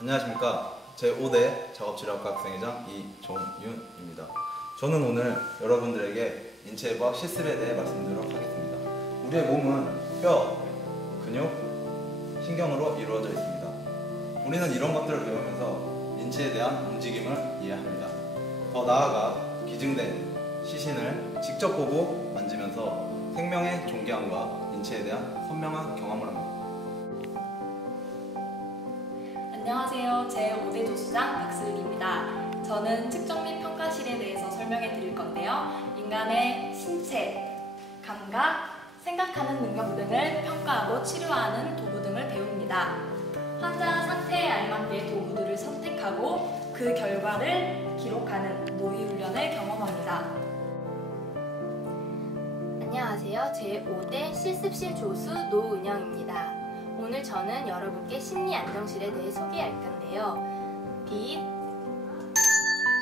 안녕하십니까. 제 5대 작업치료학과 학생회장 이종윤입니다. 저는 오늘 여러분들에게 인체과학 실습에 대해 말씀드리도록 하겠습니다. 우리의 몸은 뼈, 근육, 신경으로 이루어져 있습니다. 우리는 이런 것들을 배우면서 인체에 대한 움직임을 이해합니다. 더 나아가 기증된 시신을 직접 보고 만지면서 생명의 존경함과 인체에 대한 선명한 경험을 합니다. 안녕하세요. 제5대 조수장 박슬기입니다. 저는 측정 및 평가실에 대해서 설명해 드릴 건데요. 인간의 신체, 감각, 생각하는 능력 등을 평가하고 치료하는 도구 등을 배웁니다. 환자 상태에 알맞게 도구들을 선택하고 그 결과를 기록하는 모의 훈련을 경험합니다. 안녕하세요. 제5대 실습실 조수 노은영입니다. 오늘 저는 여러분께 심리 안정실에 대해 소개할 건데요. 빛,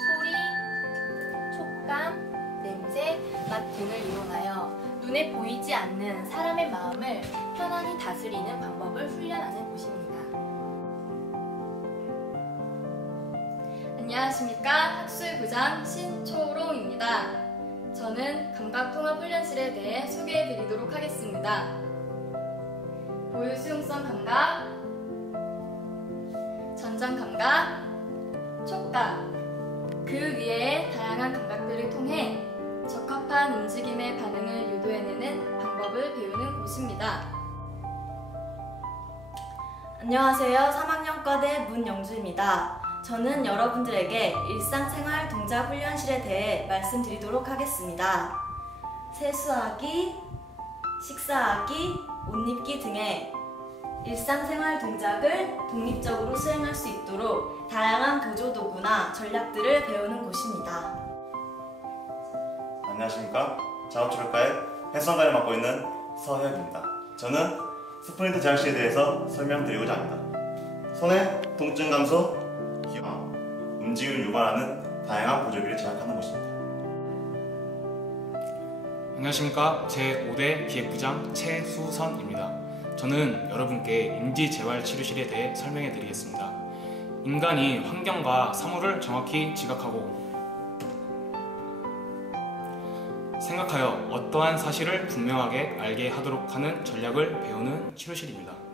소리, 촉감, 냄새, 맛 등을 이용하여 눈에 보이지 않는 사람의 마음을 편안히 다스리는 방법을 훈련하는 곳입니다. 안녕하십니까. 학술부장 신초롱입니다. 저는 감각통합훈련실에 대해 소개해 드리도록 하겠습니다. 보유수용성 감각, 전장 감각, 촉각, 그 위에 다양한 감각들을 통해 적합한 움직임의 반응을 유도해내는 방법을 배우는 곳입니다. 안녕하세요. 3학년과대 문영주입니다. 저는 여러분들에게 일상생활 동작 훈련실에 대해 말씀드리도록 하겠습니다. 세수하기, 식사하기, 옷 입기 등의 일상생활 동작을 독립적으로 수행할 수 있도록 다양한 보조 도구나 전략들을 배우는 곳입니다. 안녕하십니까. 작업초록과의 해성관을 맡고 있는 서혁입니다. 저는 스프린트 제작시에 대해서 설명드리고자 합니다. 손의 통증 감소, 기왕, 움직임을 유발하는 다양한 보조기를 제작하는 곳입니다. 안녕하십니까 제5대 기획부장 최수선입니다. 저는 여러분께 인지재활치료실에 대해 설명해 드리겠습니다. 인간이 환경과 사물을 정확히 지각하고 생각하여 어떠한 사실을 분명하게 알게 하도록 하는 전략을 배우는 치료실입니다.